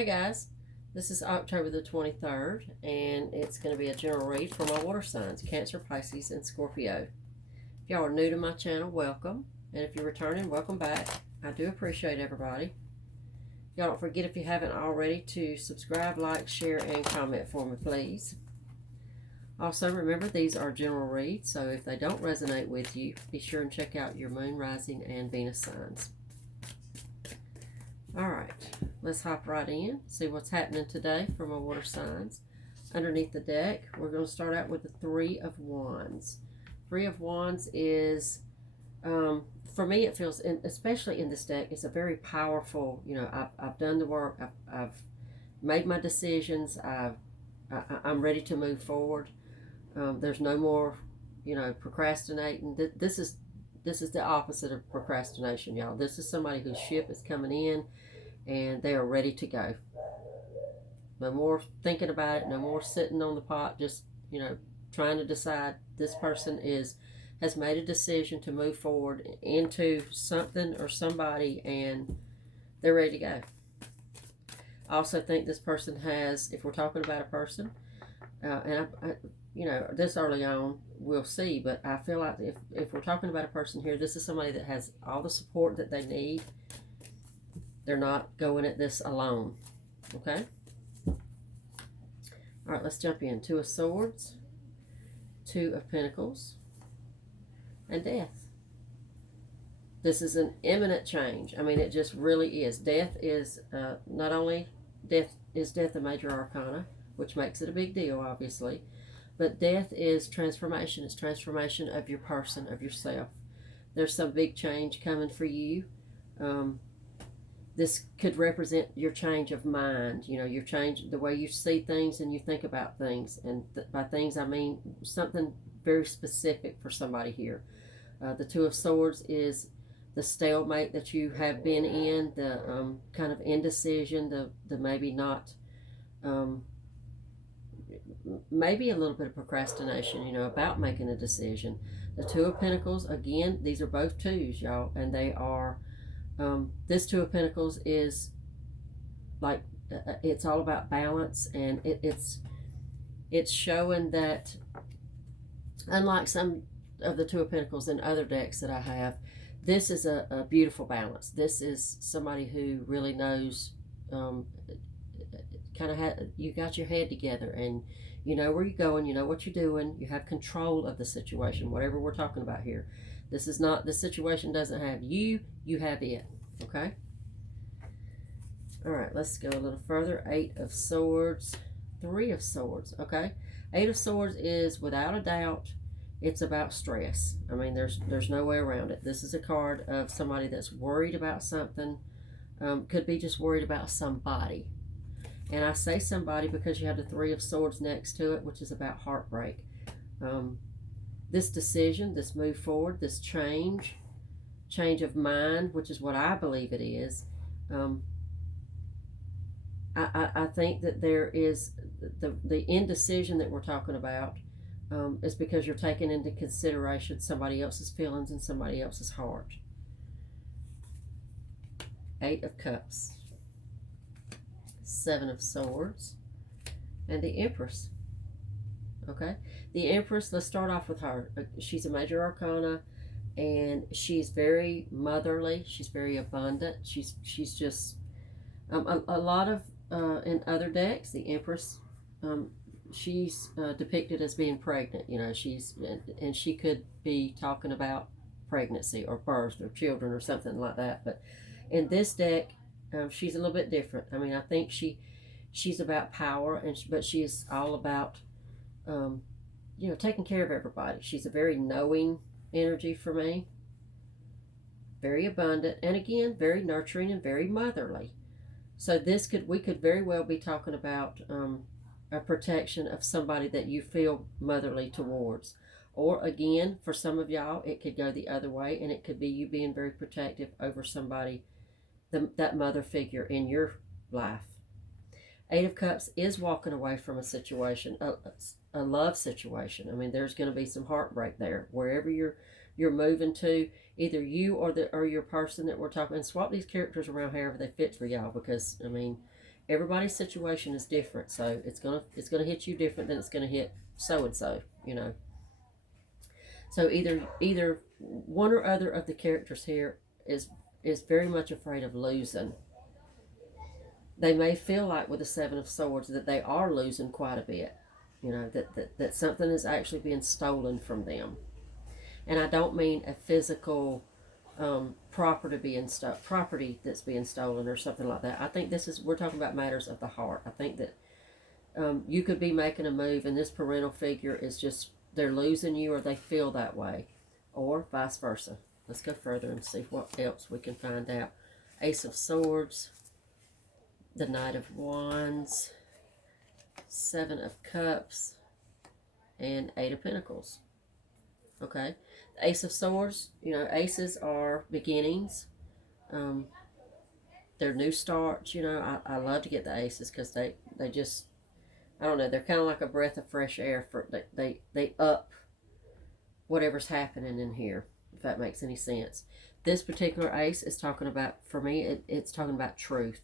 Hey guys, this is October the 23rd, and it's going to be a general read for my water signs, Cancer, Pisces, and Scorpio. If y'all are new to my channel, welcome. And if you're returning, welcome back. I do appreciate everybody. Y'all don't forget, if you haven't already, to subscribe, like, share, and comment for me, please. Also, remember, these are general reads, so if they don't resonate with you, be sure and check out your moon, rising, and Venus signs. All right, let's hop right in, see what's happening today for my water signs. Underneath the deck, we're going to start out with the Three of Wands. Three of Wands is, for me, it feels, especially in this deck, it's a very powerful, I've done the work, I've made my decisions, I'm ready to move forward. There's no more, procrastinating. This is the opposite of procrastination, y'all. This is somebody whose ship is coming in and they are ready to go. No more thinking about it, no more sitting on the pot, just, trying to decide. This person has made a decision to move forward into something or somebody, and they're ready to go. I also think this person has, if we're talking about a person, and this early on, we'll see, but I feel like if we're talking about a person here, this is somebody that has all the support that they need. They're not going at this alone, okay? All right, let's jump in. Two of Swords, Two of Pentacles, and Death. This is an imminent change. I mean, it just really is. Death is, not only death a major arcana, which makes it a big deal, obviously, but death is transformation. It's transformation of your person, of yourself. There's some big change coming for you. This could represent your change of mind, your change, the way you see things and you think about things. And by things, I mean something very specific for somebody here. The Two of Swords is the stalemate that you have been in, the kind of indecision, the maybe not, maybe a little bit of procrastination, about making a decision. The Two of Pentacles, again, these are both twos, y'all, and they are, this Two of Pentacles is like, it's all about balance, and it's showing that, unlike some of the Two of Pentacles in other decks that I have, this is a beautiful balance. This is somebody who really knows, you got your head together, and you know where you're going, you know what you're doing, you have control of the situation, whatever we're talking about here. This situation doesn't have you, you have it, okay? All right, let's go a little further. Eight of Swords, Three of Swords, okay? Eight of Swords is, without a doubt, it's about stress. I mean, there's no way around it. This is a card of somebody that's worried about something, could be just worried about somebody. And I say somebody because you have the Three of Swords next to it, which is about heartbreak. This decision, this move forward, this change of mind, which is what I believe it is. I think that there is the indecision that we're talking about is because you're taking into consideration somebody else's feelings and somebody else's heart. Eight of Cups, Seven of Swords, and the Empress. Okay, the Empress, let's start off with her. She's a major arcana, and she's very motherly. She's very abundant. She's just a lot of in other decks, the Empress, she's depicted as being pregnant. And she could be talking about pregnancy or birth or children or something like that. But in this deck, she's a little bit different. I mean, I think she's about power, but she's all about taking care of everybody. She's a very knowing energy for me, very abundant, and again, very nurturing and very motherly. So we could very well be talking about a protection of somebody that you feel motherly towards. Or again, for some of y'all, it could go the other way, and it could be you being very protective over somebody, that mother figure in your life. Eight of Cups is walking away from a situation, a love situation. I mean, there's going to be some heartbreak there. Wherever you're moving to, either you or your person that we're talking, and swap these characters around however they fit for y'all, because, I mean, everybody's situation is different, so it's gonna hit you different than it's gonna hit so and so, you know. So either one or other of the characters here is very much afraid of losing. They may feel like with the Seven of Swords that they are losing quite a bit, you know, that something is actually being stolen from them. And I don't mean a physical property that's being stolen or something like that. I think we're talking about matters of the heart. I think that you could be making a move and this parental figure is just, they're losing you or they feel that way, or vice versa. Let's go further and see what else we can find out. Ace of Swords, the Knight of Wands, Seven of Cups, and Eight of Pentacles. Okay, the Ace of Swords, you know, aces are beginnings. They're new starts, you know. I love to get the aces because they just, I don't know, they're kind of like a breath of fresh air. They up whatever's happening in here, if that makes any sense. This particular ace is talking about, for me, it's talking about truth.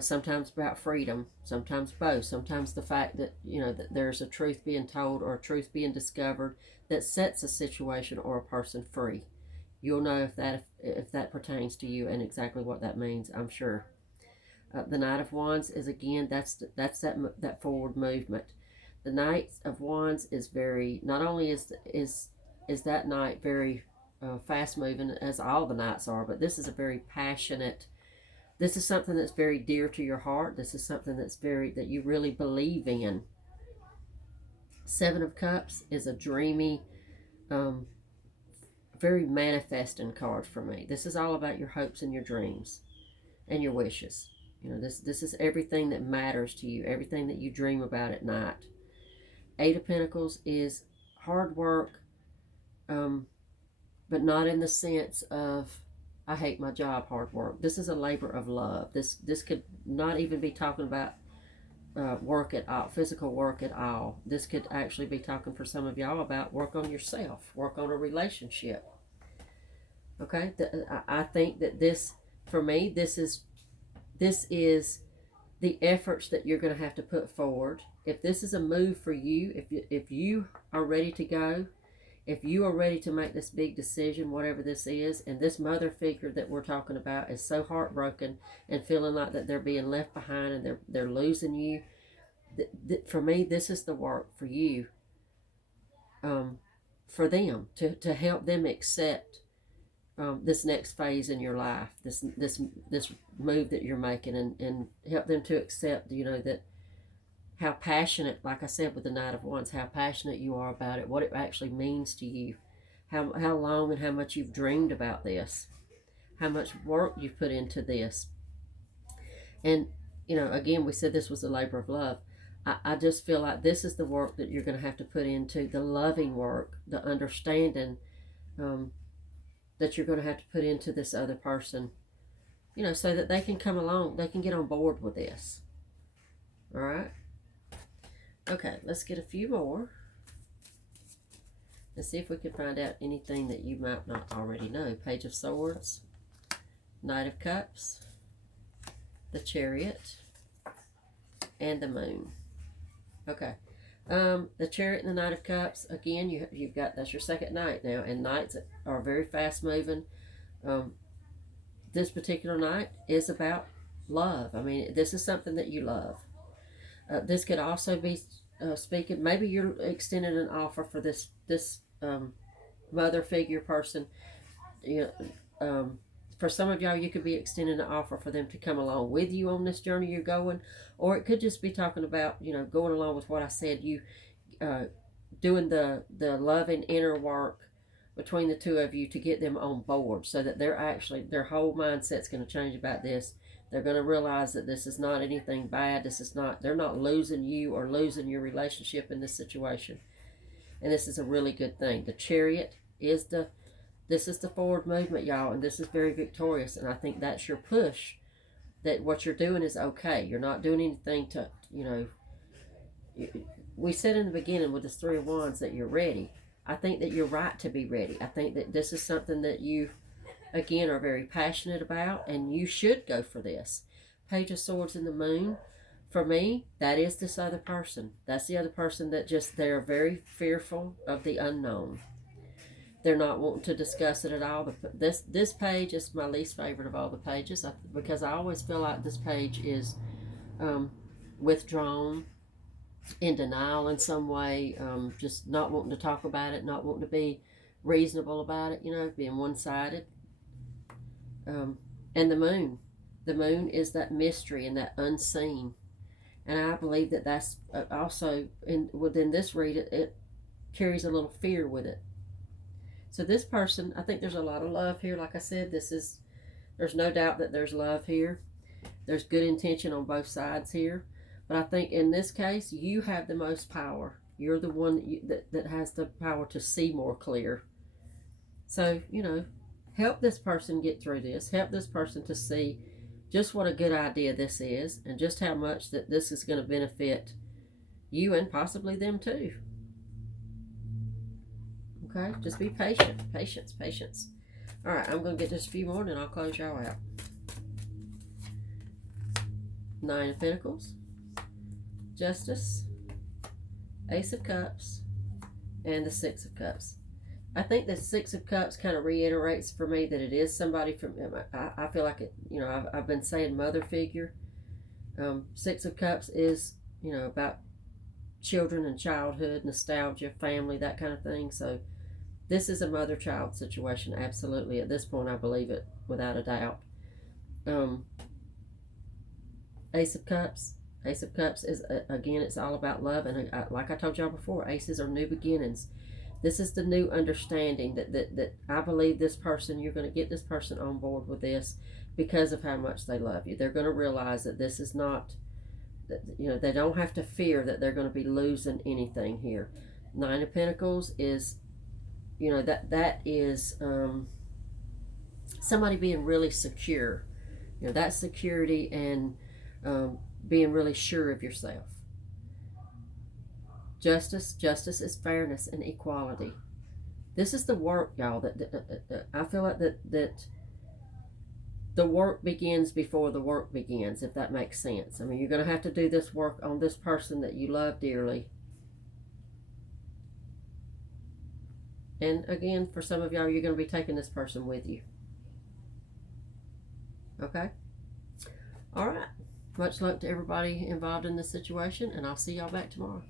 Sometimes about freedom, sometimes both. Sometimes the fact that, you know, that there's a truth being told or a truth being discovered that sets a situation or a person free. You'll know if that pertains to you and exactly what that means, I'm sure. The Knight of Wands is, again, that's that forward movement. The Knight of Wands is very, not only is that knight very fast moving, as all the knights are, but this is a very passionate. This is something that's very dear to your heart. This is something that you really believe in. Seven of Cups is a dreamy, very manifesting card for me. This is all about your hopes and your dreams and your wishes. You know, this is everything that matters to you, everything that you dream about at night. Eight of Pentacles is hard work, but not in the sense of, I hate my job, hard work. This is a labor of love. This could not even be talking about work at all, physical work at all. This could actually be talking for some of y'all about work on yourself, work on a relationship. Okay, I think that this, for me, this is the efforts that you're going to have to put forward. If this is a move for you, if you are ready to go, if you are ready to make this big decision, whatever this is, and this mother figure that we're talking about is so heartbroken and feeling like that they're being left behind and they're losing you, for me, this is the work for you, for them, to help them accept this next phase in your life, this move that you're making, and help them to accept, you know, that how passionate, like I said with the Knight of Wands, how passionate you are about it, what it actually means to you, how long and how much you've dreamed about this, how much work you've put into this. And, you know, again, we said this was a labor of love. I just feel like this is the work that you're going to have to put into, the loving work, the understanding that you're going to have to put into this other person, you know, so that they can come along, they can get on board with this. All right? Okay, let's get a few more. Let's see if we can find out anything that you might not already know. Page of Swords, Knight of Cups, the Chariot, and the Moon. Okay. The Chariot and the Knight of Cups, again, you've got, that's your second knight now, and knights are very fast moving. This particular knight is about love. I mean, this is something that you love. This could also be speaking, maybe you're extending an offer for this mother figure person. You know, for some of y'all, you could be extending an offer for them to come along with you on this journey you're going, or it could just be talking about, you know, going along with what I said, you doing the loving inner work between the two of you to get them on board, so that they're actually, their whole mindset's going to change about this. They're going to realize that this is not anything bad. This is not, they're not losing you or losing your relationship in this situation. And this is a really good thing. The Chariot is this is the forward movement, y'all, and this is very victorious. And I think that's your push, that what you're doing is okay. You're not doing anything to, you know, we said in the beginning with this Three of Wands that you're ready. I think that you're right to be ready. I think that this is something that you, again, are very passionate about, and you should go for this. Page of Swords and the Moon, for me, that is this other person. That's the other person that they're very fearful of the unknown. They're not wanting to discuss it at all. This page is my least favorite of all the pages because I always feel like this page is withdrawn, in denial in some way, just not wanting to talk about it, not wanting to be reasonable about it, being one-sided. And the moon is that mystery and that unseen, and I believe that that's also within this read, it carries a little fear with it. So this person, I think there's a lot of love here. Like I said, there's no doubt that there's love here. There's good intention on both sides here. But I think in this case, you have the most power. You're the one that has the power to see more clear. So, help this person get through this. Help this person to see just what a good idea this is and just how much that this is going to benefit you and possibly them too. Okay, just be patient. Patience. All right, I'm going to get just a few more and then I'll close y'all out. 9 of Pentacles, Justice, Ace of Cups, and the 6 of Cups. I think the 6 of Cups kind of reiterates for me that it is somebody from, I feel like it, I've been saying mother figure. 6 of Cups is, about children and childhood, nostalgia, family, that kind of thing. So this is a mother-child situation, absolutely. At this point, I believe it without a doubt. Ace of Cups. Ace of Cups is, again, it's all about love. And like I told y'all before, aces are new beginnings. This is the new understanding that I believe this person, you're going to get this person on board with this because of how much they love you. They're going to realize that this is not, they don't have to fear that they're going to be losing anything here. 9 of Pentacles is, that is somebody being really secure. That security and being really sure of yourself. Justice is fairness and equality. This is the work, y'all, that I feel like that the work begins before the work begins, if that makes sense. I mean, you're going to have to do this work on this person that you love dearly. And again, for some of y'all, you're going to be taking this person with you. Okay? All right. Much luck to everybody involved in this situation, and I'll see y'all back tomorrow.